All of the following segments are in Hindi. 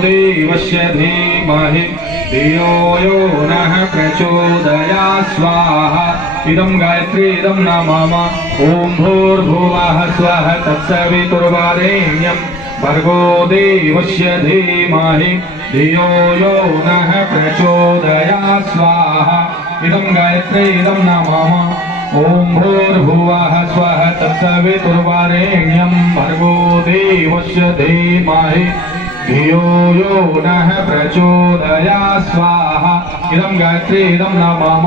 देवस्य धीमहि धियो यो नः प्रचोदयात् स्वाहा। इदं गायत्री इदं न मम ॐ भूर्भुवः स्वः तत्सवितुर्वरेण्यं भर्गो देवस्य धीमहि धियो यो नः प्रचोदयात् स्वाहा। इदं गायत्री इदं न मम ॐ भूर्भुवः स्वः तत्सवितुर्वरेण्यं भर्गो देवस्य धीमहि धियो यो नः प्रचोदयात् स्वाहा। इदं गायत्री इदं न मम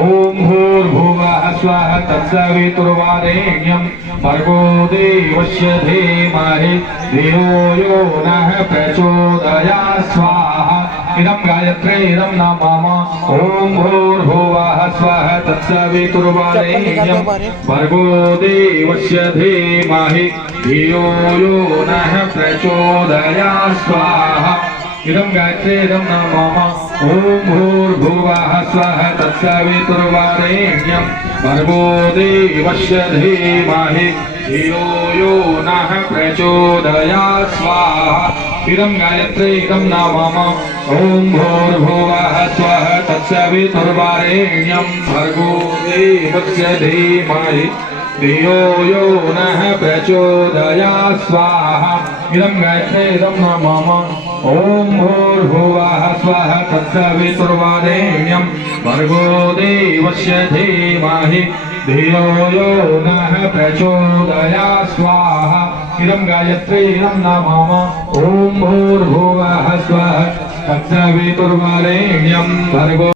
ॐ भूर्भुवः स्वः तत्सवितुर्वरेण्यं भर्गो देवस्य धीमहि धियो यो नः प्रचोदयात् स्वाहा। इदं गायत्री इदं न मम ॐ भूर्भुवः स्वः तत्सवितुर्वरेण्यं भर्गो देवस्य धीमहि धियो यो नः प्रचोदयात् स्वाहा। इदं गायत्री इदं न मम ॐ भूर्भुवः स्वः तत्सवितुर्वरेण्यं भर्गो देवस्य धीमहि धियो यो नः प्रचोदयात् स्वाहा। इदं गायत्री इदं न मम ॐ भूर्भुवः स्वः तत्सवितुर्वरेण्यं भर्गो देवस्य धीमहि धियो यो नः प्रचोदयात् स्वाहा। इदं गायत्री इदं न मम ॐ भूर्भुवः स्वः तत्सवितुर्वरेण्यं भर्गो देवस्य धीमहि धियो यो नः प्रचोदयात् स्वाहा। इदं गायत्री इदं न मम ॐ भूर्भुवः स्वः तत्सवितुर्वरेण्यं भर्गो